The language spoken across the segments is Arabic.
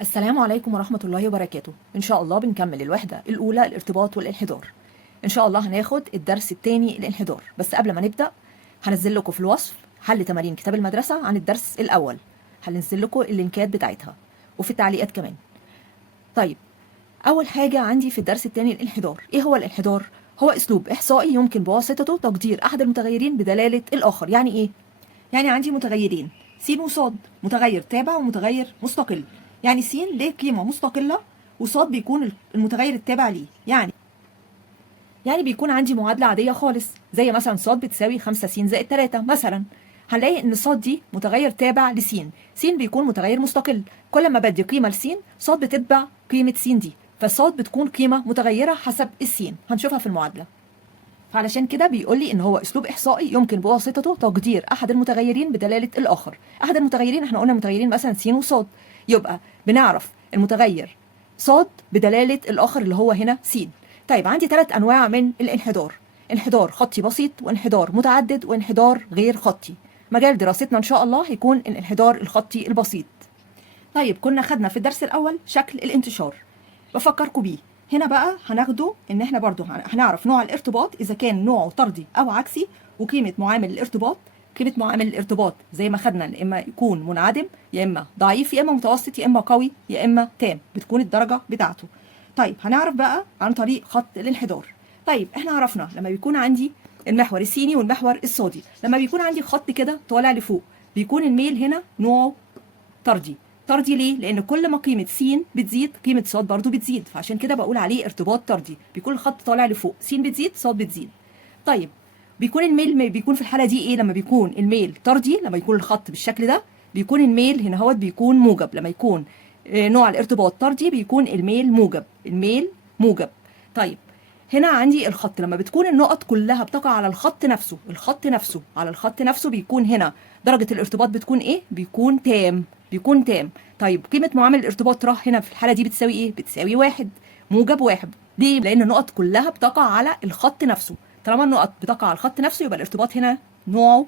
السلام عليكم ورحمة الله وبركاته. إن شاء الله بنكمل الوحدة الأولى الارتباط والانحدار. إن شاء الله هناخد الدرس الثاني الانحدار، بس قبل ما نبدأ هنزل لكم في الوصف حل تمارين كتاب المدرسة عن الدرس الأول، هننزل لكم اللينكات بتاعتها وفي التعليقات كمان. طيب، أول حاجة عندي في الدرس الثاني الانحدار. إيه هو الانحدار؟ هو أسلوب إحصائي يمكن بواسطته تقدير أحد المتغيرين بدلالة الآخر. يعني إيه؟ يعني عندي متغيرين س وصاد، متغير تابع ومتغير مستقل. يعني س ليه قيمة مستقلة وصاد بيكون المتغير التابع ليه. يعني بيكون عندي معادلة عادية خالص، زي مثلا صاد بتساوي 5 س زائد 3 مثلا. هنلاقي ان صاد دي متغير تابع لس، س بيكون متغير مستقل. كل ما بدي قيمة لس، صاد بتتبع قيمة س دي، فصاد بتكون قيمة متغيرة حسب السين، هنشوفها في المعادلة. فعلشان كده بيقول لي ان هو اسلوب احصائي يمكن بواسطته تقدير احد المتغيرين بدلاله الاخر. احد المتغيرين احنا قلنا متغيرين مثلا س وصاد، يبقى بنعرف المتغير صاد بدلاله الاخر اللي هو هنا س. طيب، عندي 3 انواع من الانحدار: انحدار خطي بسيط، وانحدار متعدد، وانحدار غير خطي. مجال دراستنا ان شاء الله هيكون الانحدار الخطي البسيط. طيب، كنا خدنا في الدرس الاول شكل الانتشار، بفكركم بيه. هنا بقى هناخده ان احنا برضو هنعرف نوع الارتباط اذا كان نوعه طردي او عكسي، وقيمه معامل الارتباط. قيمه معامل الارتباط زي ما خدنا يا اما يكون منعدم، يا اما ضعيف، يا اما متوسط، يا اما قوي، يا اما تام، بتكون الدرجه بتاعته. طيب، هنعرف بقى عن طريق خط الانحدار. طيب، احنا عرفنا لما بيكون عندي المحور السيني والمحور الصادي، لما بيكون عندي خط كده طالع لفوق بيكون الميل هنا نوعه طردي. طردي ليه؟ لأن كل ما قيمة س بتزيد قيمة ص برضو بتزيد، فعشان كده بقول عليه ارتباط طردي. بيكون الخط طالع لفوق، س بتزيد ص بتزيد. طيب، بيكون الميل بيكون في الحالة دي ايه؟ لما بيكون الميل طردي، لما يكون الخط بالشكل ده بيكون الميل هنا هو بيكون موجب. لما يكون نوع الارتباط طردي بيكون الميل موجب، الميل موجب. طيب، هنا عندي الخط لما بتكون النقط كلها بتقع على الخط نفسه، على الخط نفسه بيكون هنا درجة الارتباط بتكون ايه؟ بيكون تام، بيكون تام. طيب، قيمة معامل الارتباط ر هنا في الحالة دي بتساوي ايه؟ بتساوي 1، موجب 1. ليه؟ لأن النقط كلها بتقع على الخط نفسه. طالما النقط بتقع على الخط نفسه يبقى الارتباط هنا نوعه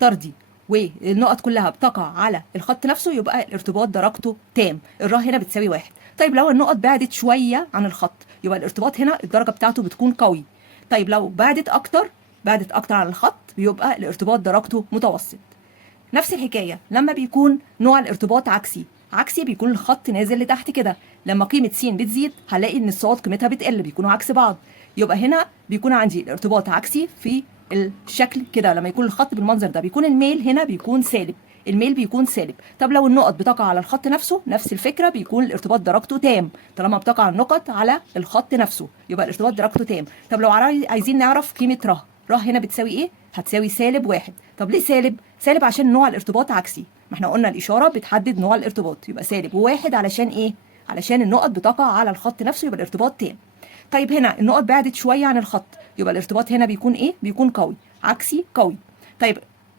طردي، والنقط كلها بتقع على الخط نفسه يبقى الارتباط درجته تام. الر هنا بتساوي 1. طيب، لو النقط بعدت شوية عن الخط يبقى الارتباط هنا الدرجة بتاعته بتكون قوي. طيب، لو بعدت أكتر عن الخط بيبقى الارتباط درجته متوسط. نفس الحكاية لما بيكون نوع الارتباط عكسي بيكون الخط نازل لتحت كده. لما قيمة س بتزيد هنلاقي ان الصاد قيمتها بتقل، بيكونوا عكس بعض. يبقى هنا بيكون عندي الارتباط عكسي في الشكل كده. لما يكون الخط بالمنظر ده بيكون الميل هنا بيكون سالب، الميل بيكون سالب. طب لو النقط بتقع على الخط نفسه نفس الفكرة، بيكون الارتباط درجته تام. طالما بتقع النقط على الخط نفسه يبقى الارتباط درجته تام. طب لو عايزين نعرف قيمة ر هنا بتساوي ايه؟ هتساوي سالب 1. طب ليه سالب؟ سالب عشان نوع الارتباط عكسي. ما احنا قلنا الإشارة بتحدد نوع الارتباط، يبقى سالب 1 علشان ايه؟ علشان النقط بتقع على الخط نفسه يبقى الارتباط تام. طيب، هنا النقط بعدت شوية عن الخط يبقى الارتباط هنا بيكون ايه؟ بيكون قوي، عكسي قوي. طيب،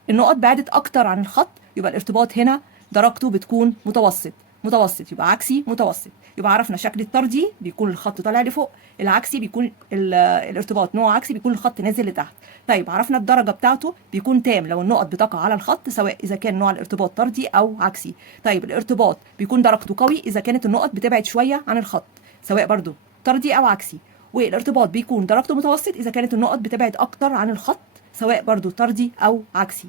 النقط بعدت أكتر عن الخط يبقى الارتباط هنا درجته بتكون متوسط، يبقى عكسي متوسط. يبقى عرفنا شكل الطردي بيكون الخط طالع لفوق، العكسي بيكون الارتباط نوع عكسي بيكون الخط نازل لتحت. طيب، عرفنا الدرجه بتاعته بيكون تام لو النقط بتقع على الخط، سواء اذا كان نوع الارتباط طردي او عكسي. طيب، الارتباط بيكون درجته قوي اذا كانت النقط بتبعد شويه عن الخط، سواء برضو طردي او عكسي. والارتباط بيكون درجته متوسط اذا كانت النقط بتبعد اكتر عن الخط، سواء برضو طردي او عكسي.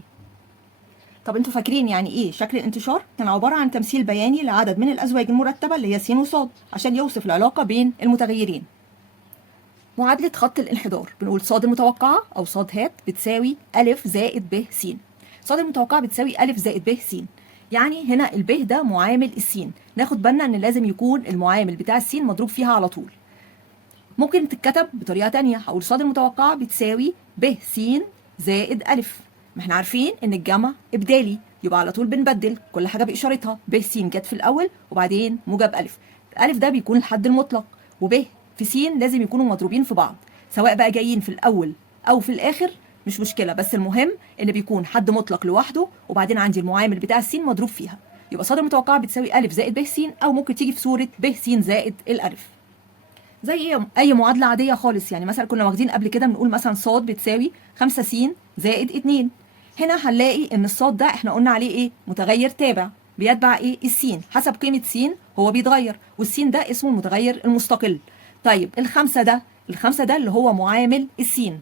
طب، انتوا فاكرين يعني ايه شكل الانتشار؟ كان عباره عن تمثيل بياني لعدد من الازواج المرتبه اللي هي س وص عشان يوصف العلاقه بين المتغيرين. معادله خط الانحدار بنقول ص المتوقعه او ص ه بتساوي ا زائد ب س. ص المتوقعه بتساوي ا زائد ب س، يعني هنا الب ده معامل السين. ناخد بالنا ان لازم يكون المعامل بتاع السين مضروب فيها على طول. ممكن تتكتب بطريقه تانية، هقول ص المتوقعه بتساوي ب س زائد ا. ما احنا عارفين ان الجمع ابدالي، يبقى على طول بنبدل كل حاجه باشارتها. ب س جت في الاول وبعدين موجب ا. الالف ده بيكون الحد المطلق، وب في س لازم يكونوا مضروبين في بعض، سواء بقى جايين في الاول او في الاخر مش مشكله، بس المهم ان بيكون حد مطلق لوحده وبعدين عندي المعامل بتاع السين مضروب فيها. يبقى ص المتوقعه بتساوي ا زائد ب س، او ممكن تيجي في صوره ب س زائد الالف، زي اي معادله عاديه خالص. يعني مثلا كنا واخدين قبل كده بنقول مثلا ص بتساوي 5 س زائد 2. هنا هنلاقي ان الصاد ده احنا قلنا عليه ايه؟ متغير تابع. بيتبع ايه؟ السين. حسب قيمه س هو بيتغير، والسين ده اسمه المتغير المستقل. طيب الخمسه ده اللي هو معامل السين.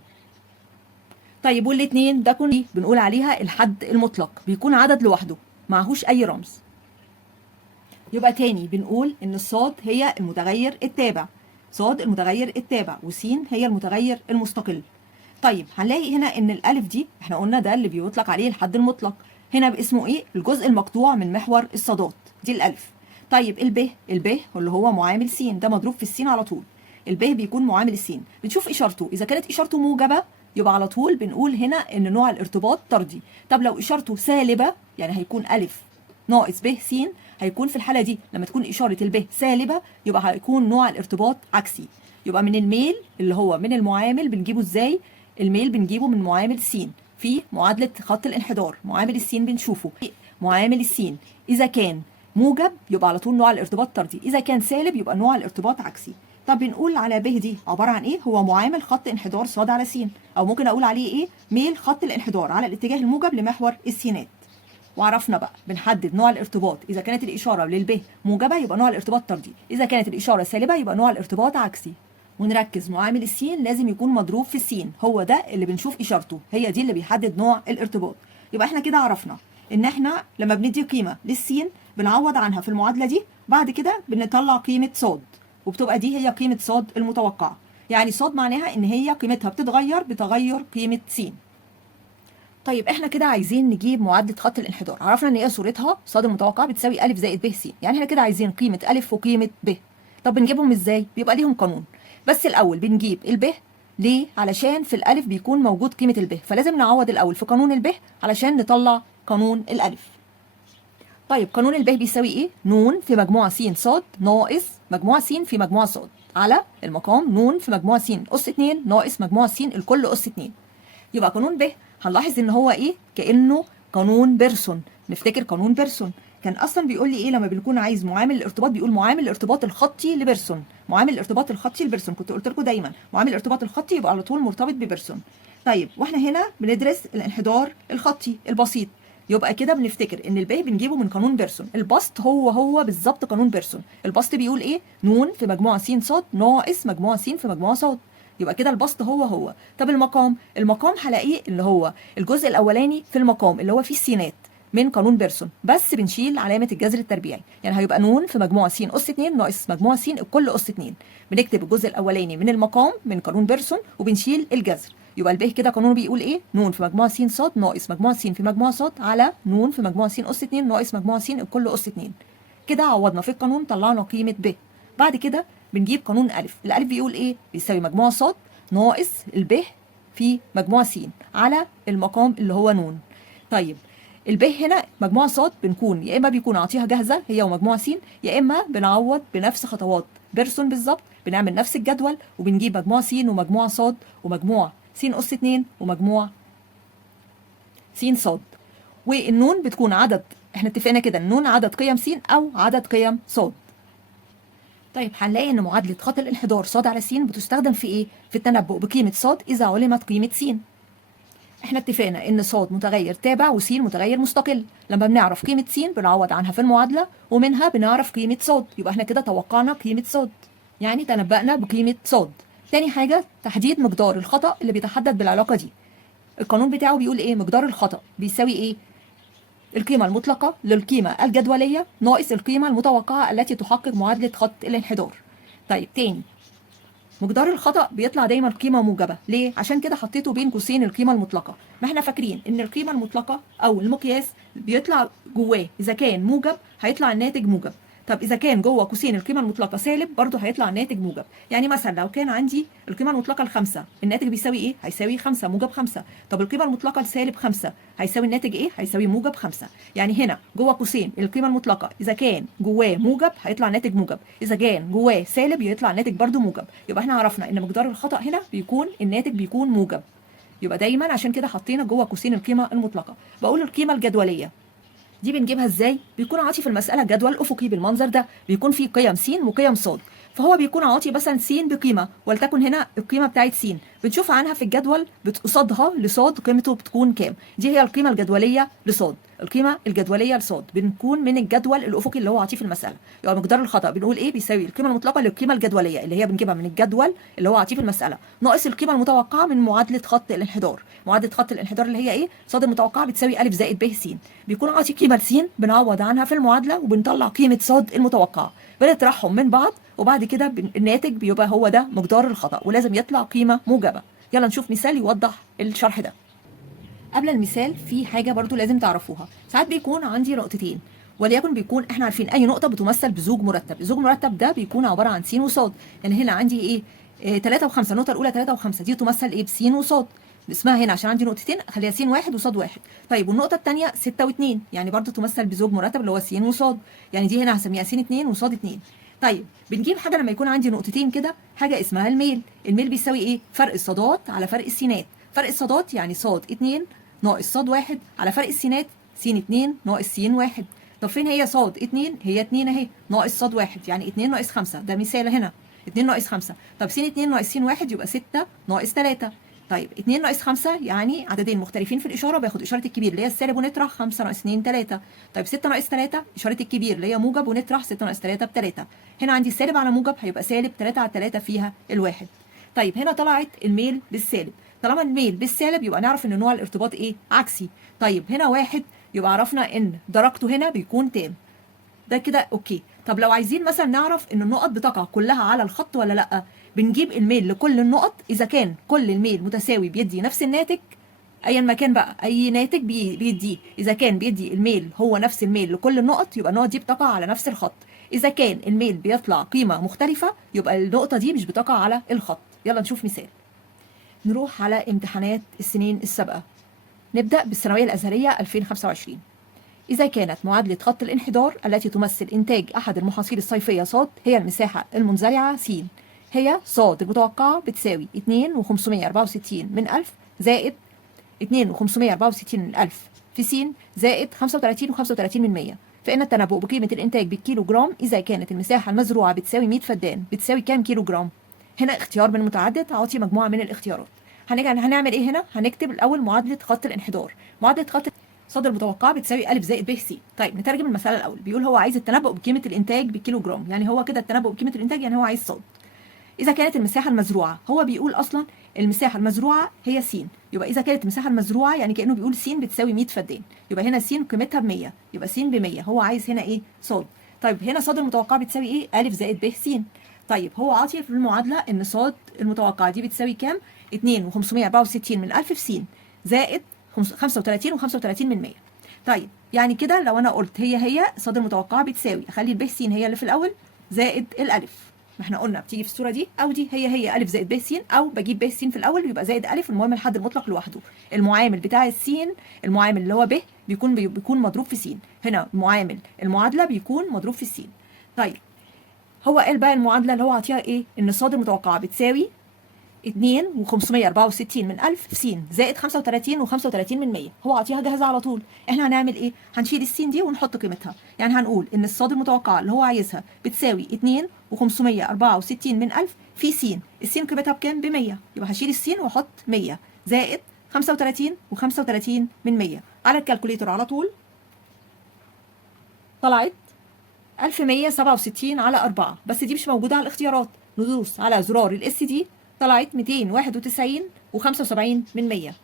طيب والاتنين ده كون بنقول عليها الحد المطلق، بيكون عدد لوحده معهوش اي رمز. يبقى تاني بنقول ان الصاد هي المتغير التابع، صاد المتغير التابع، وسين هي المتغير المستقل. طيب هنلاقي هنا ان الالف دي احنا قلنا ده اللي بيطلق عليه الحد المطلق، هنا باسمه ايه؟ الجزء المقطوع من محور الصادات، دي الالف. طيب الب اللي هو معامل س، ده مضروب في السين على طول. الب بيكون معامل السين، بنشوف اشارته، اذا كانت اشارته موجبه يبقى على طول بنقول هنا ان نوع الارتباط طردي. طب لو اشارته سالبه يعني هيكون الف ناقص ب س، هيكون في الحاله دي لما تكون اشاره الب سالبه يبقى هيكون نوع الارتباط عكسي. يبقى من الميل اللي هو من المعامل بنجيبه ازاي؟ الميل بنجيبه من معامل س في معادله خط الانحدار. معامل السين بنشوفه معامل السين اذا كان موجب يبقى على طول نوع الارتباط طردي، اذا كان سالب يبقى نوع الارتباط عكسي. طب بنقول على ب دي عباره عن ايه؟ هو معامل خط انحدار ص على س، او ممكن اقول عليه ايه؟ ميل خط الانحدار على الاتجاه الموجب لمحور السينات. وعرفنا بقى بنحدد نوع الارتباط، اذا كانت الاشاره للب موجبه يبقى نوع الارتباط طردي، اذا كانت الاشاره سالبه يبقى نوع الارتباط عكسي. ونركز معامل السين لازم يكون مضروب في السين، هو ده اللي بنشوف اشارته، هي دي اللي بيحدد نوع الارتباط. يبقى احنا كده عرفنا ان احنا لما بندي قيمه للسين بنعوض عنها في المعادله دي، بعد كده بنطلع قيمه صاد، وبتبقى دي هي قيمه صاد المتوقعه. يعني صاد معناها ان هي قيمتها بتتغير بتغير قيمه س. طيب احنا كده عايزين نجيب معادله خط الانحدار، عرفنا ان هي صورتها صاد المتوقع بتساوي ا زائد ب س، يعني احنا كده عايزين قيمه ا وقيمه ب. طب بنجيبهم ازاي؟ بيبقى ليهم قانون، بس الاول بنجيب الب. ليه؟ علشان في الالف بيكون موجود قيمه الب، فلازم نعوض الاول في قانون الب علشان نطلع قانون الالف. طيب قانون الب بيساوي ايه؟ ن في مجموع س ص ناقص مجموع س في مجموع ص على المقام ن في مجموع س اس 2 ناقص مجموع س الكل اس 2. يبقى قانون ب هنلاحظ ان هو ايه؟ كانه قانون بيرسون. نفتكر قانون بيرسون كان اصلا بيقول لي ايه لما بنكون عايز معامل الارتباط؟ بيقول معامل الارتباط الخطي لبيرسون. معامل الارتباط الخطي لبيرسون، كنت قلت لكم دايما معامل الارتباط الخطي يبقى على طول مرتبط ببيرسون. طيب واحنا هنا بندرس الانحدار الخطي البسيط، يبقى كده بنفتكر ان الباقي بنجيبه من قانون بيرسون. البسط هو بالظبط قانون بيرسون. البسط بيقول ايه؟ ن في مجموع س ص ناقص مجموع س في مجموع ص. يبقى كده البسط هو. طب المقام هلاقيه اللي هو الجزء الاولاني في المقام اللي هو فيه السينات من قانون بيرسون، بس بنشيل علامه الجذر التربيعي، يعني هيبقى ن في مجموع س اس 2 ناقص مجموع س الكل اس 2. بنكتب الجزء الاولاني من المقام من قانون بيرسون وبنشيل الجذر. يبقى الباقي كده قانونه بيقول ايه؟ ن في مجموع س ص ناقص مجموع س في مجموع ص على ن في مجموع س اس 2 ناقص مجموع س الكل اس 2. كده عوضنا في القانون طلعنا قيمه ب. بعد كده بنجيب قانون الف. الالف بيقول ايه؟ بيساوي مجموع ص ناقص الب في مجموع س على المقام اللي هو ن. طيب الب هنا مجموع ص بنكون يا اما بيكون اعطيها جاهزه هي ومجموع س، يا اما بنعوض بنفس خطوات بيرسون بالظبط، بنعمل نفس الجدول وبنجيب مجموع س ومجموع ص ومجموع س اس 2 ومجموع س ص. والنون بتكون عدد، احنا اتفقنا كده النون عدد قيم س او عدد قيم ص. طيب هنلاقي ان معادله خط الانحدار ص على س بتستخدم في ايه؟ في التنبؤ بقيمه ص اذا علمت قيمه س. احنا اتفقنا ان ص متغير تابع وس متغير مستقل، لما بنعرف قيمه س بنعوض عنها في المعادله ومنها بنعرف قيمه ص، يبقى احنا كده توقعنا قيمه ص، يعني تنبأنا بقيمه ص. تاني حاجه تحديد مقدار الخطأ اللي بيتحدد بالعلاقه دي. القانون بتاعه بيقول ايه؟ مقدار الخطأ بيساوي ايه؟ القيمة المطلقة للقيمة الجدولية ناقص القيمة المتوقعة التي تحقق معادلة خط الانحدار. طيب تاني، مقدار الخطأ بيطلع دايما قيمة موجبة، ليه؟ عشان كده حطيته بين قوسين القيمة المطلقة. ما احنا فاكرين ان القيمة المطلقة او المقياس بيطلع جواه اذا كان موجب هيطلع الناتج موجب، طب اذا كان جوه قوسين القيمة المطلقة سالب برضه هيطلع الناتج موجب. يعني مثلا لو كان عندي القيمة المطلقة الخمسة الناتج بيساوي ايه؟ هيساوي 5 موجب 5. طب القيمة المطلقة السالب 5 هيساوي الناتج ايه؟ هيساوي موجب 5. يعني هنا جوه قوسين القيمة المطلقة اذا كان جواه موجب هيطلع ناتج موجب، اذا كان جواه سالب يطلع الناتج برضه موجب. يبقى احنا عرفنا ان مقدار الخطأ هنا بيكون الناتج بيكون موجب. يبقى دايما عشان كده حطينا جوه قوسين القيمة المطلقة. بقول القيمة الجدولية دي بنجيبها ازاي؟ بيكون عاطي في المسألة جدول أفقي بالمنظر ده، بيكون فيه قيم س وقيم ص. فهو بيكون عاطي مثلا س بقيمه، ولتكن هنا القيمه بتاعت س بنشوف عنها في الجدول قصادها لصاد قيمته بتكون كام. دي هي القيمه الجدوليه لصاد. القيمه الجدوليه لصاد بنكون من الجدول الافقي اللي هو عاطيه في المساله. يبقى مقدار الخطا بنقول ايه؟ بيساوي القيمه المطلقه للقيمه الجدوليه اللي هي بنجيبها من الجدول اللي هو عاطيه في المساله ناقص القيمه المتوقعه من معادله خط الانحدار. معادله خط الانحدار اللي هي ايه؟ صاد المتوقعه بتساوي ا زائد ب س. بيكون عاطي قيمه س بنعوض عنها في المعادله وبنطلع قيمه صاد المتوقعه، بنطرحهم من بعض وبعد كده الناتج بيبقى هو ده مقدار الخطا، ولازم يطلع قيمه موجبه. يلا نشوف مثال يوضح الشرح ده. قبل المثال في حاجه برضو لازم تعرفوها. ساعات بيكون عندي نقطتين، وليكن بيكون احنا عارفين اي نقطه بتمثل بزوج مرتب. الزوج المرتب ده بيكون عباره عن س وصاد. يعني هنا عندي ايه؟ 3 و5. النقطه الاولى 3 و5 دي تمثل ايه؟ بس وصاد. اسمها هنا عشان عندي نقطتين خليها س واحد وصاد واحد. طيب والنقطه الثانيه 6 و2 يعني برضو تمثل بزوج مرتب اللي هو س وصاد. يعني دي هنا هسميها س 2 وصاد 2. طيب بنجيب حاجه لما يكون عندي نقطتين كده، حاجه اسمها الميل. الميل بيساوي ايه؟ فرق الصادات على فرق السينات. فرق الصادات يعني صاد 2 ناقص صاد 1 على فرق السينات س 2 ناقص س 1. طب فين هي صاد 2؟ هي 2 اهي، ناقص صاد 1 يعني 2 ناقص 5. ده مثال هنا 2 ناقص 5. طب س 2 ناقص س 1 يبقى 6 ناقص 3. طيب 2 ناقص 5 يعني عددين مختلفين في الاشاره، باخد اشاره الكبير اللي هي السالب ونطرح 5 ناقص 2 3. طيب 6 ناقص 3 اشاره الكبير اللي هي موجب ونطرح 6 ناقص 3 ب 3. هنا عندي السالب على موجب هيبقى سالب 3 على 3 فيها الواحد. طيب هنا طلعت الميل بالسالب. طالما الميل بالسالب يبقى نعرف ان نوع الارتباط ايه؟ عكسي. طيب هنا واحد يبقى عرفنا ان درجته هنا بيكون تام. ده كده اوكي. طب لو عايزين مثلا نعرف ان النقط بتقع كلها على الخط ولا لا، بنجيب الميل لكل النقط. اذا كان كل الميل متساوي بيدي نفس الناتج، ايا ما كان بقى اي ناتج بيديه. اذا كان بيدي الميل هو نفس الميل لكل النقط يبقى النقط دي بتقع على نفس الخط. اذا كان الميل بيطلع قيمه مختلفه يبقى النقطه دي مش بتقع على الخط. يلا نشوف مثال. نروح على امتحانات السنين السابقه. نبدا بالثانويه الازهريه 2025. إذا كانت معادلة خط الانحدار التي تمثل إنتاج أحد المحاصيل الصيفية ص هي المساحة المنزرعة س، هي ص المتوقعة بتساوي 2,564 من 1000 زائد 2,564 من 1000 في س زائد 35 و35 من 100، فإن التنبؤ بقيمة الإنتاج بالكيلو جرام إذا كانت المساحة المزروعة بتساوي 100 فدان بتساوي كام كيلو جرام؟ هنا اختيار من متعدد، أعطي مجموعة من الاختيارات. هنعمل إيه هنا؟ هنكتب الأول معادلة خط الانحدار. معادلة خط صاد المتوقعه بتساوي ا زائد ب س. طيب نترجم المساله الاول. بيقول هو عايز التنبؤ بقيمه الانتاج بالكيلو جرام، يعني هو كده التنبؤ بقيمه الانتاج يعني هو عايز صاد. اذا كانت المساحه المزروعه، هو بيقول اصلا المساحه المزروعه هي س، يبقى اذا كانت المساحه المزروعه يعني كانه بيقول س بتساوي 100 فدان، يبقى هنا س قيمتها ب 100، يبقى س ب 100. هو عايز هنا ايه؟ صاد. طيب هنا صاد المتوقعه بتساوي ايه؟ ا زائد ب س. طيب هو عاطي في المعادله ان صاد المتوقعه دي بتساوي كام؟ 2,564 من 1000 في س زائد 35 و35 من 100. طيب يعني كده لو انا قلت هي صاد المتوقعه بتساوي، اخلي الب س هي اللي في الاول زائد الالف. ما احنا قلنا بتيجي في الصوره دي او دي هي ا زائد ب س، او بجيب ب س في الاول يبقى زائد الف. المهم الحد المطلق لوحده. المعامل بتاع السين، المعامل اللي هو ب بيكون مضروب في س. هنا معامل المعادله بيكون مضروب في السين. طيب هو قال بقى المعادله اللي هو عاطيها ايه؟ ان صاد المتوقعه بتساوي 2,564 من 1000 في س زائد 35 و35 من 100. هو عاطيها جاهزه على طول. احنا هنعمل ايه؟ هنشيل السين دي ونحط قيمتها. يعني هنقول ان الصاد المتوقعه اللي هو عايزها بتساوي 2,564 من 1000 في س. السين قيمتها بكام؟ ب 100، يبقى هشيل السين واحط 100 زائد 35 و35 من 100 على الكالكوليتر على طول. طلعت 1167 على 4، بس دي مش موجوده على الاختيارات. ندوس على زرار الاس دي، طلعت 291 و75 من 100.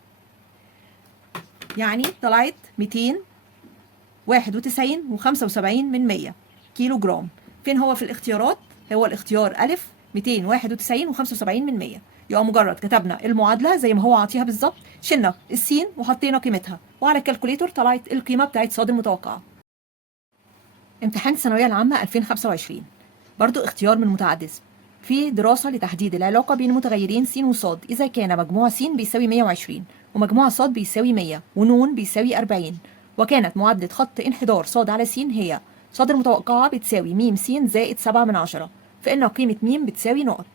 يعني طلعت 291 و75 من 100 كيلو جرام. فين هو في الاختيارات؟ هو الاختيار أ 291 و75 من 100. يبقى مجرد كتبنا المعادلة زي ما هو عاطيها بالظبط، شلنا السين وحطينا قيمتها، وعلى الكالكوليتر طلعت القيمة بتاعت صاد المتوقعة. امتحان الثانوية العامة 2025 برضو اختيار من متعدد. في دراسة لتحديد العلاقة بين متغيرين س وصاد إذا كان مجموع س بيساوي 120 ومجموع صاد بيساوي 100 ونون بيساوي 40، وكانت معادلة خط انحدار صاد على س هي صاد المتوقعة بتساوي م س زائد 7/10، فإن قيمة م بتساوي نقط.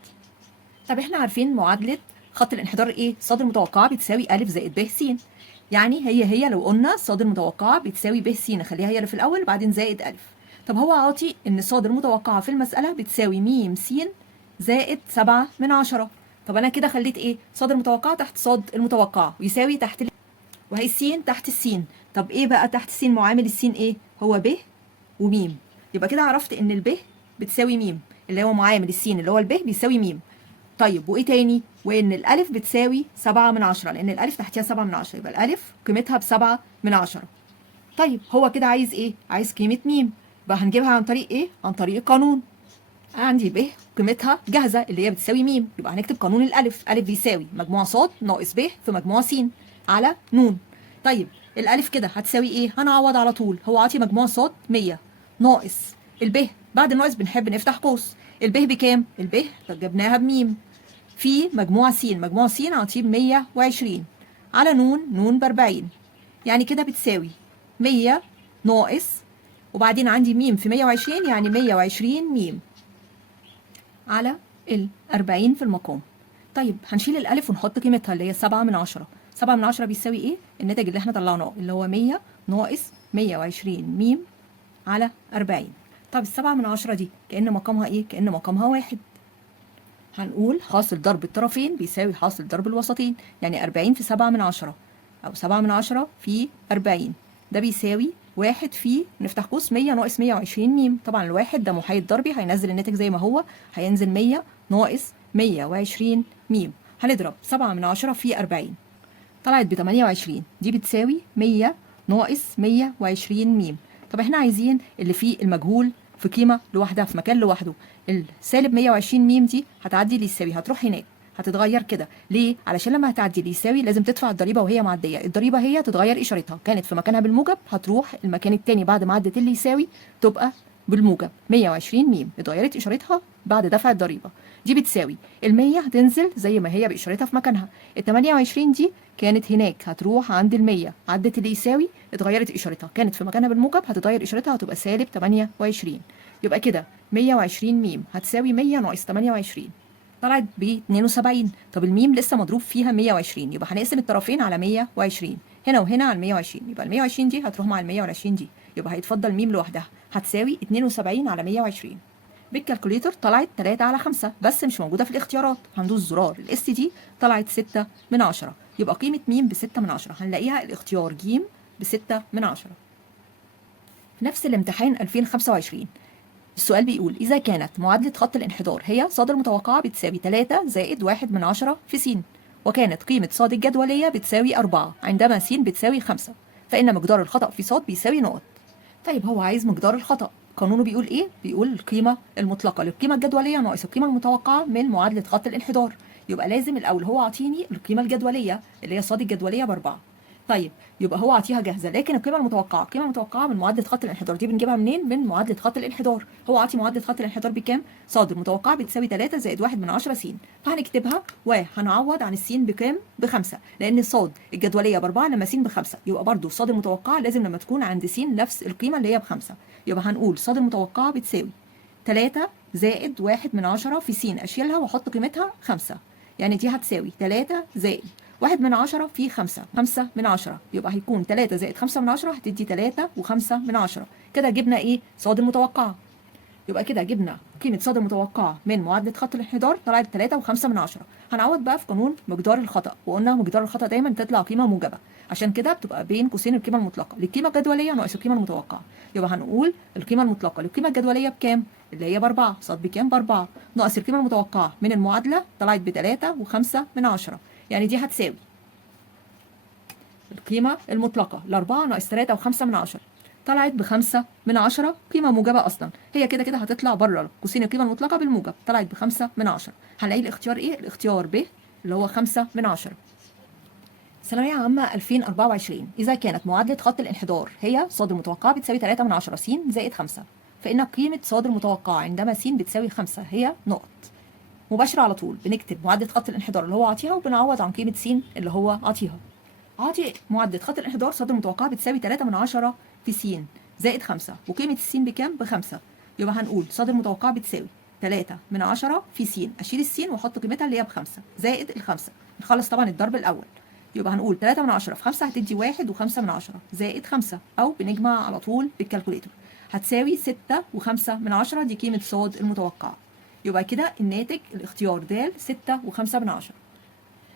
طب احنا عارفين معادلة خط الانحدار ايه؟ صاد المتوقعة بتساوي أ زائد ب س. يعني هي لو قلنا صاد المتوقعة بتساوي ب س نخليها هي اللي في الأول وبعدين زائد أ. طب هو عاطي ان صاد المتوقعة في المسألة بتساوي م س زائد 7/10. طب انا كده خليت ايه؟ صاد المتوقعة تحت صاد المتوقعة ويساوي تحت وهي السين تحت السين. طب ايه بقى تحت السين؟ معامل السين ايه؟ هو ب وميم. يبقى كده عرفت ان الب بتساوي ميم، اللي هو معامل السين اللي هو الب بيساوي ميم. طيب وايه تاني؟ وان الالف بتساوي 7/10، لان الالف تحتها 7/10، يبقى الالف قيمتها ب7/10. طيب هو كده عايز ايه؟ عايز قيمة ميم. يبقى هنجيبها عن طريق ايه؟ عن طريق القانون. عندي ب قيمتها جاهزة اللي هي بتساوي ميم، يبقى هنكتب قانون الألف. ألف بيساوي مجموع صاد ناقص ب في مجموع س على ن. طيب الألف كده هتساوي إيه؟ هنعوض على طول. هو عاطي مجموع صاد 100 ناقص الب، بعد الناقص بنحب نفتح قوس. الب بكام؟ الب جبناها بميم في مجموع س. مجموع س عاطيه ب 120 على ن ب40، يعني كده بتساوي 100 ناقص، وبعدين عندي ميم في 120 يعني 120 ميم على 40 في المقام. طيب هنشيل الألف ونحط قيمتها اللي هي 7/10. 7/10 بيساوي إيه؟ الناتج اللي إحنا طلعناه اللي هو 100 ناقص 120 ميم على 40. طب ال7/10 دي كأن مقامها إيه؟ كأن مقامها 1. هنقول حاصل ضرب الطرفين بيساوي حاصل ضرب الوسطين، يعني 40 في 7/10 أو 7/10 في 40، ده بيساوي 1 في نفتح قوس 100 ناقص 120 ميم. طبعا الواحد ده محايد ضربي هينزل الناتج زي ما هو، هينزل 100 ناقص 120 ميم. هنضرب 7/10 في 40 طلعت ب28، دي بتساوي 100 ناقص 120 ميم. طب احنا عايزين اللي فيه المجهول في قيمة لوحدها في مكان لوحده. السالب 120 ميم دي هتعدي ليساوي، هتروح هناك هتتغير كده. ليه؟ علشان لما هتعدي ليساوي لازم تدفع الضريبة وهي معدية. الضريبة هي تتغير إشارتها، كانت في مكانها بالموجب هتروح المكان التاني بعد ما عدت اللي يساوي تبقى بالموجب. 120 ميم اتغيرت إشارتها بعد دفع الضريبة، دي بتساوي ال100 هتنزل زي ما هي بإشارتها في مكانها. ال28 دي كانت هناك هتروح عند ال100 عدت اللي يساوي اتغيرت إشارتها، كانت في مكانها بالموجب هتتغير إشارتها هتبقى سالب 28. يبقى كده 120 ميم هتساوي 100 ناقص 28 طلعت ب 72. طب الميم لسه مضروب فيها 120، يبقى هنقسم الطرفين على 120 هنا وهنا على 120، يبقى ال 120 دي هتروح مع ال 120 دي، يبقى هيتفضل ميم لوحدها هتساوي 72 على 120. بالكالكوليتر طلعت 3/5 بس مش موجودة في الاختيارات. هندوس زرار الاس دي طلعت 6/10، يبقى قيمة ميم ب6/10 هنلاقيها الاختيار ج ب6/10. في نفس الامتحان 2025 السؤال بيقول إذا كانت معادلة خط الانحدار هي صاد المتوقعة بتساوي 3 زائد 1/10 في س، وكانت قيمة صاد الجدولية بتساوي 4 عندما س بتساوي 5، فإن مقدار الخطأ في صاد بيساوي نقط. طيب هو عايز مقدار الخطأ، قانونه بيقول ايه؟ بيقول القيمة المطلقة للقيمة الجدولية ناقص القيمة المتوقعة من معادلة خط الانحدار. يبقى لازم الأول هو عاطيني القيمة الجدولية اللي هي صاد الجدولية ب4. طيب يبقى هو عاطيها جاهزة، لكن القيمة المتوقعة، القيمة المتوقعة من معادلة خط الانحدار دي بنجيبها منين؟ من معادلة خط الانحدار. هو عاطي معادلة خط الانحدار بكام؟ صاد المتوقعة بتساوي 3 زائد 1/10 س، فهنكتبها وهنعوض عن السين بكام؟ ب5، لأن صاد الجدولية ب4 لما س ب5، يبقى برضو صاد المتوقعة لازم لما تكون عند س نفس القيمة اللي هي ب5. يبقى هنقول صاد المتوقعة بتساوي 3 زائد 1/10 في س، أشيلها وأحط قيمتها 5، يعني دي هتساوي 3 زائد 1/10 في 5/5، يبقى هيكون 3 زائد 5/10 هتدي 3.5. كده جبنا ايه؟ صاد المتوقعة. يبقى كده جبنا قيمة صاد المتوقعة من معادلة خط الانحدار طلعت 3.5. هنعوض بقى في قانون مقدار الخطأ، وقلنا مقدار الخطأ دايما تطلع قيمة موجبة، عشان كده بتبقى بين قوسين القيمة المطلقة للقيمة الجدولية ناقص القيمة المتوقعة. يبقى هنقول القيمة المطلقة للقيمة الجدولية بكام؟ اللي هي ب4، صاد بكام؟ ب4 ناقص القيمة المتوقعة من المعادلة طلعت ب3.5، يعني دي هتساوي القيمة المطلقة ل4 ناقص 3.5 طلعت ب5/10، قيمة موجبة أصلا، هي كده كده هتطلع بره قوسين القيمة المطلقة بالموجب، طلعت ب5/10. هنلاقي الاختيار إيه؟ الاختيار ب اللي هو 5/10. ثانوية عامة 2024 إذا كانت معادلة خط الانحدار هي صاد المتوقعة بتساوي 3/10 س زائد 5، فإن قيمة صاد المتوقعة عندما س بتساوي 5 هي نقط. مباشرة على طول بنكتب معادلة خط الانحدار اللي هو عاطيها وبنعوض عن قيمة س اللي هو عاطيها. عاطي معادلة خط الانحدار صاد المتوقعة بتساوي 3/10 في س زائد 5، وقيمة الس بكام؟ ب5. يبقى هنقول صاد المتوقعة بتساوي 3/10 في س، أشيل السين وأحط قيمتها اللي هي ب5 زائد ال5، نخلص طبعا الضرب الأول. يبقى هنقول 3/10 في 5 هتدي 1.5 زائد 5، أو بنجمع على طول بالكالكوليتر. هتساوي 6.5 دي قيمة ص المتوقعة. يبقى كده الناتج الاختيار د 6.5.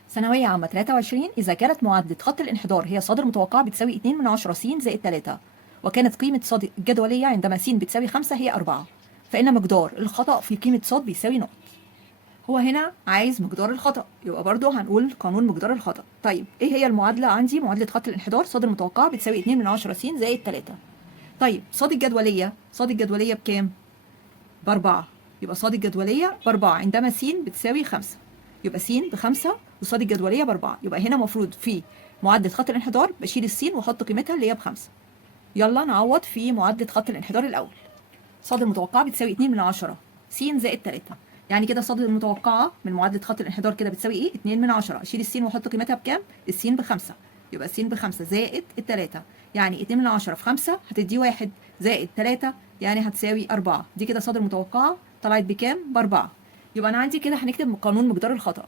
ثانوية عامة 23 إذا كانت معادلة خط الانحدار هي ص المتوقعة بتساوي 2/10 س زائد 3، وكانت قيمة ص الجدولية عندما س بتساوي 5 هي 4، فإن مقدار الخطأ في قيمة ص بيساوي نقط. هو هنا عايز مقدار الخطأ، يبقى برضو هنقول قانون مقدار الخطأ. طيب ايه هي المعادلة عندي؟ معادلة خط الانحدار ص المتوقعة بتساوي 2/10 س زائد 3. طيب ص الجدولية بكام؟ ب4. يبقى ص الجدولية ب4 عندما س بتساوي 5، يبقى س ب5 وص الجدولية ب4. يبقى هنا المفروض في معادلة خط الانحدار بشيل السين واحط قيمتها اللي هي ب5. يلا نعوض في معادلة خط الانحدار الأول. ص المتوقعة بتساوي 2/10 س زائد 3، يعني كده ص المتوقعة من معادلة خط الانحدار كده بتساوي ايه؟ 2/10. اشيل السين واحط قيمتها بكام؟ السين ب5، يبقى السين ب5 زائد ال3، يعني 2/10 في 5 هتدي 1 زائد 3 يعني هتساوي 4. دي كده ص المتوقعة طلعت بكام؟ ب4. يبقى أنا عندي كده هنكتب قانون مقدار الخطأ.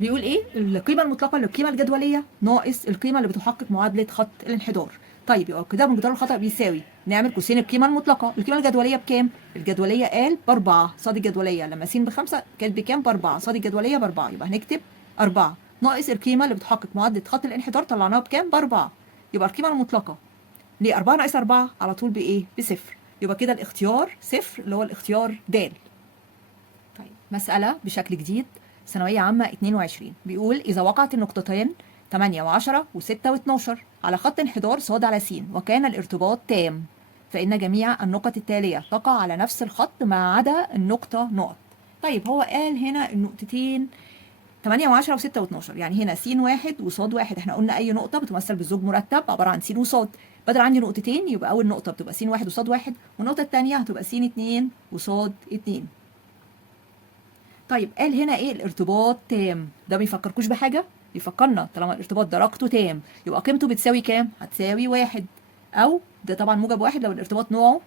بيقول ايه؟ القيمة المطلقة للقيمة الجدولية ناقص القيمة اللي بتحقق معادلة خط الانحدار. طيب يبقى كده مقدار الخطأ بيساوي، نعمل قوسين القيمة المطلقة. القيمة الجدولية بكام؟ الجدولية قال ب4، ص الجدولية لما س ب5 كانت بكام؟ ب4، ص الجدولية ب4، يبقى هنكتب 4 ناقص القيمة اللي بتحقق معادلة خط الانحدار طلعناها بكام؟ ب4. يبقى القيمة المطلقة ليه 4 ناقص 4 على طول بايه؟ بصفر. يبقى كده الاختيار صفر اللي هو الاختيار د. طيب مسألة بشكل جديد ثانوية عامة 22 بيقول إذا وقعت النقطتين 8 و10 و6 و12 على خط انحدار ص على س وكان الارتباط تام، فإن جميع النقط التالية تقع على نفس الخط ما عدا النقطة نقط. طيب هو قال هنا النقطتين 8 و10 و6 و12، يعني هنا س واحد وصاد واحد. احنا قلنا أي نقطة بتمثل بالزوج مرتب عبارة عن س وصاد. بدل عندي نقطتين يبقى أول نقطة بتبقى س واحد وصاد واحد، والنقطة التانية هتبقى س اتنين وصاد اتنين. طيب قال هنا ايه؟ الارتباط تام. ده بيفكركوش بحاجه؟ بيفكرنا طالما الارتباط درجته تام يبقى قيمته بتساوي كام؟ هتساوي 1، او ده طبعا موجب 1 لو الارتباط نوعه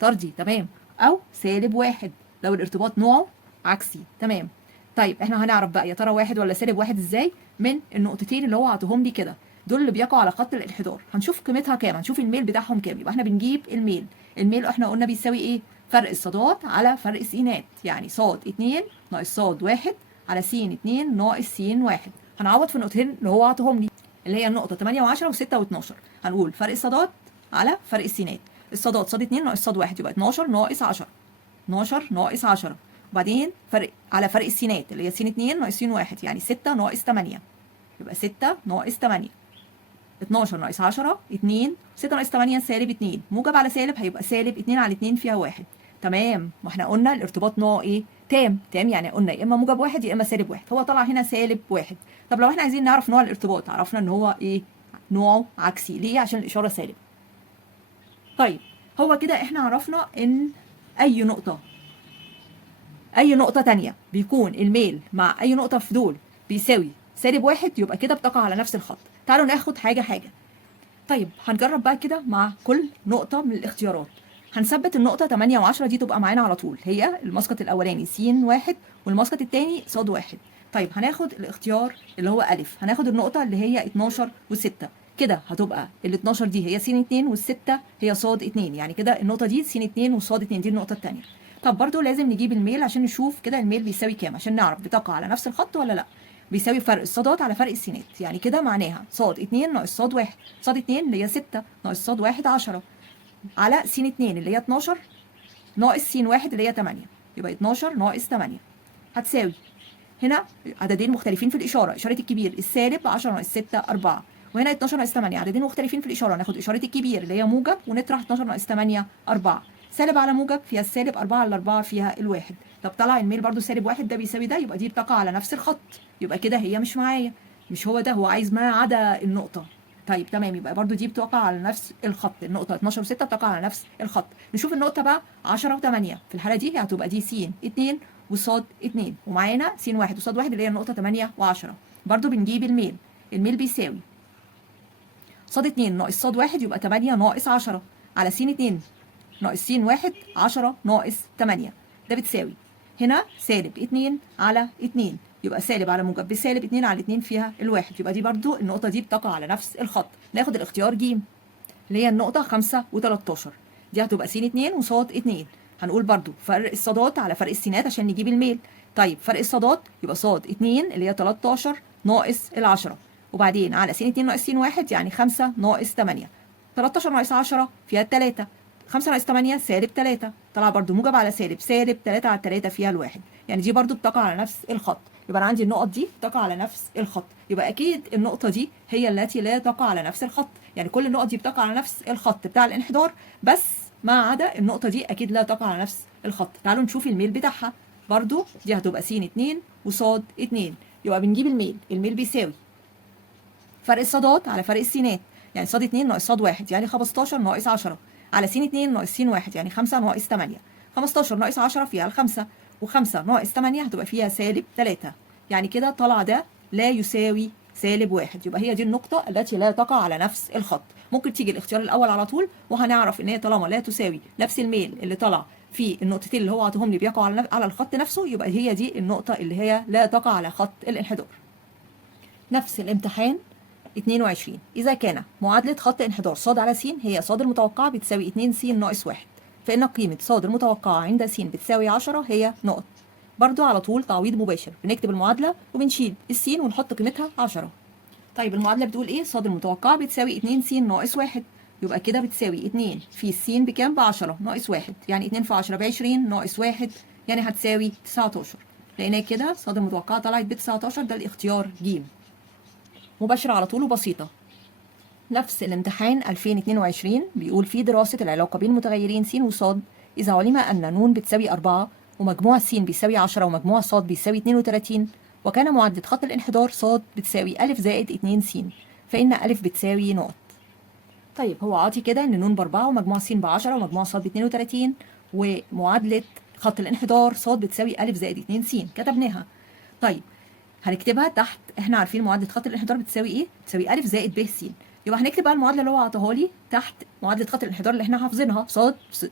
طردي، تمام، او -1 لو الارتباط نوعه عكسي، تمام. طيب احنا هنعرف بقى يا ترى 1 ولا -1 ازاي؟ من النقطتين اللي هو عطوهم لي كده، دول اللي بيقعوا على خط الانحدار. هنشوف قيمتها كام، هنشوف الميل بتاعهم كام. يبقى احنا بنجيب الميل احنا قلنا بيساوي ايه؟ فرق الصادات على فرق السينات، يعني ص 2 ناقص ص 1 على س 2 ناقص س 1. هنعوض في النقطتين اللي هو عطاهم لي اللي هي النقطة 8 و10 و6 و12. هنقول فرق الصادات على فرق السينات. الصادات ص 2 ناقص ص 1 يبقى 12 ناقص 10، 12 ناقص 10. وبعدين فرق على فرق السينات اللي هي س 2 ناقص س 1 يعني 6 ناقص 8، يبقى 6 ناقص 8. 12 ناقص 10 2، 6 ناقص 8 -2، موجب على سالب هيبقى -2 على 2 فيها 1. تمام، واحنا قلنا الارتباط نوعه ايه؟ تام يعني قلنا يا اما موجب 1 يا اما -1. هو طلع هنا -1. طب لو احنا عايزين نعرف نوع الارتباط، عرفنا ان هو ايه؟ نوعه عكسي. ليه؟ عشان الاشاره سالب. طيب هو كده احنا عرفنا ان اي نقطه تانية بيكون الميل مع اي نقطه في دول بيساوي -1، يبقى كده بتقع على نفس الخط. تعالوا ناخد حاجه. طيب هنجرب بقى كده مع كل نقطة من الاختيارات. هنثبت النقطة 8 و10 دي تبقى معانا على طول، هي المسقط الأولاني س 1 والمسقط التاني ص 1. طيب هناخد الاختيار اللي هو أ، هناخد النقطة اللي هي 12 و6. كده هتبقى ال 12 دي هي س 2 وال6 هي ص 2، يعني كده النقطة دي س 2 وص 2 دي النقطة التانية. طب برضو لازم نجيب الميل عشان نشوف كده الميل بيساوي كام، عشان نعرف بتقع على نفس الخط ولا لأ. بيساوي فرق الصادات على فرق السينات، يعني كده معناها ص 2 ناقص ص 1. ص 2 اللي هي 6 ناقص ص 1 10 على س 2 اللي هي 12 ناقص س 1 اللي هي 8، يبقى 12 ناقص 8 هتساوي هنا عددين مختلفين في الإشارة، إشارة الكبير السالب 10 ناقص 6 4، وهنا 12 ناقص 8 عددين مختلفين في الإشارة، ناخد إشارة الكبير اللي هي موجب ونطرح 12 ناقص 8 4. سالب على موجب فيها السالب، 4 على 4 فيها الواحد. طب طلع الميل برضو -1 ده بيساوي ده، يبقى دي بتقع على نفس الخط، يبقى كده هي مش معايا، مش هو ده، هو عايز ما عدا النقطة. طيب تمام، يبقى برضو دي بتقع على نفس الخط، النقطة 12 و6 بتقع على نفس الخط. نشوف النقطة بقى 10 و8، في الحالة دي هي هتبقى دي س 2 وصاد 2، ومعانا س 1 وصاد 1 اللي هي النقطة 8 و10. برضو بنجيب الميل بيساوي صاد 2 ناقص صاد 1 يبقى 8 ناقص 10 على س 2 ناقص س 1 10 ناقص 8، ده بتساوي هنا -2 على 2، يبقى سالب على موجب بسالب 2 على 2 فيها الواحد، يبقى دي برضو النقطة دي بتقع على نفس الخط. ناخد الاختيار ج اللي هي النقطة 5 و13. دي هتبقى س 2 وصاد 2. هنقول برضو فرق الصادات على فرق السينات عشان نجيب الميل. طيب فرق الصادات يبقى صاد 2 اللي هي 13 ناقص ال 10، وبعدين على س 2 ناقص س 1 يعني 5 ناقص 8. 13 ناقص 10 فيها 3، 5 ناقص 8 سالب 3، طلع برضو موجب على سالب، سالب 3 على 3 فيها الواحد، يعني دي برضو بتقع على نفس الخط. يبقى انا عندي النقط دي تقع على نفس الخط، يبقى اكيد النقطه دي هي التي لا تقع على نفس الخط، يعني كل النقط دي بتقع على نفس الخط بتاع الانحدار، بس ما عدا النقطه دي اكيد لا تقع على نفس الخط. تعالوا نشوف الميل بتاعها، برضو دي هتبقى س 2 وصاد 2. يبقى بنجيب الميل، الميل بيساوي فرق الصادات على فرق السينات، يعني صاد 2 ناقص صاد 1 يعني 15 ناقص 10، على س 2 ناقص س 1 يعني 5 ناقص 8. 15 ناقص 10 فيها الخمسة، و5 ناقص 8 هتبقى فيها سالب 3، يعني كده طلع ده لا يساوي سالب 1. يبقى هي دي النقطة التي لا تقع على نفس الخط. ممكن تيجي الاختيار الأول على طول، وهنعرف إن هي طالما لا تساوي نفس الميل اللي طلع في النقطتين اللي هو عطوهم لي بيقعوا على الخط نفسه، يبقى هي دي النقطة اللي هي لا تقع على خط الانحدار. نفس الامتحان 22. إذا كان معادلة خط انحدار ص على س هي ص المتوقعة بتساوي 2 س ناقص 1، فإن قيمة ص المتوقعة عند س بتساوي 10 هي نقط. برضو على طول تعويض مباشر، بنكتب المعادلة وبنشيل السين ونحط قيمتها 10. طيب المعادلة بتقول إيه؟ ص المتوقعة بتساوي 2 س ناقص 1، يبقى كده بتساوي 2 في السين بكام؟ ب 10 ناقص 1، يعني 2 في 10 ب 20 ناقص 1 يعني هتساوي 19. لقينا كده ص المتوقعة طلعت ب 19، ده الاختيار ج. مباشرة على طول وبسيطة. نفس الامتحان 2022 بيقول في دراسة العلاقة بين متغيرين س وص، إذا علم أن ن بتساوي 4 ومجموع س بيساوي 10 ومجموع ص بيساوي 32، وكان معادلة خط الانحدار ص بتساوي أ زائد 2 س، فإن أ بتساوي نقط. طيب هو عاطي كده إن ن ب4 ومجموع س ب10 ومجموع ص ب32، ومعادلة خط الانحدار ص بتساوي أ زائد 2 س، كتبناها. طيب هنكتبها تحت، احنا عارفين معادله خط الانحدار بتساوي ايه؟ بتساوي أ زائد ب س. يبقى هنكتب بقى المعادله اللي هو عطاها لي تحت معادله خط الانحدار اللي احنا حافظينها، ص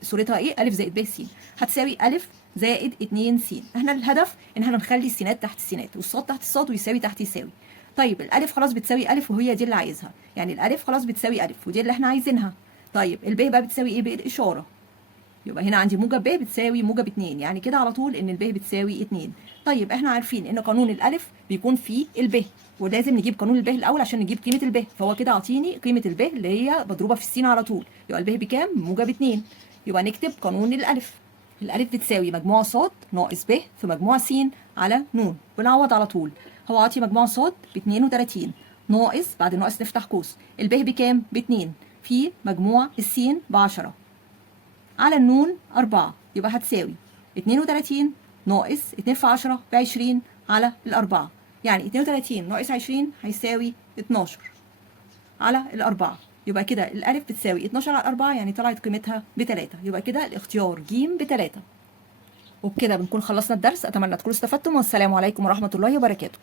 صورتها ايه؟ أ زائد ب س، هتساوي أ زائد 2 س. احنا الهدف ان احنا نخلي السينات تحت السينات والصاد تحت الصاد ويساوي تحت يساوي. طيب الالف خلاص بتساوي الف وهي دي اللي عايزها، يعني الالف خلاص بتساوي الف ودي اللي احنا عايزينها. طيب الب بقى بتساوي ايه؟ بالاشاره، يبقى هنا عندي موجب ب بتساوي موجب 2، يعني كده على طول ان الب بتساوي 2. طيب احنا عارفين ان قانون الالف بيكون فيه الب، ولازم نجيب قانون الب الاول عشان نجيب قيمه الب، فهو كده عاطيني قيمه الب اللي هي مضروبه في السين على طول، يبقى الب بكام؟ موجب 2. يبقى نكتب قانون الالف، الالف بتساوي مجموع ص ناقص ب في مجموع س على ن، بنعوض على طول. هو عاطي مجموع ص ب 32 ناقص، بعد الناقص نفتح قوس، الب بكام؟ ب 2 في مجموع السين ب 10 على النون 4، يبقى هتساوي 32 ناقص 2 في 10 ب 20 على الأربعة، يعني 32 ناقص 20 هيساوي 12 على الأربعة، يبقى كده الألف بتساوي 12 على الأربعة، يعني طلعت قيمتها ب3، يبقى كده الاختيار ج ب3. وبكده بنكون خلصنا الدرس، أتمنى تكونوا استفدتم، والسلام عليكم ورحمة الله وبركاته.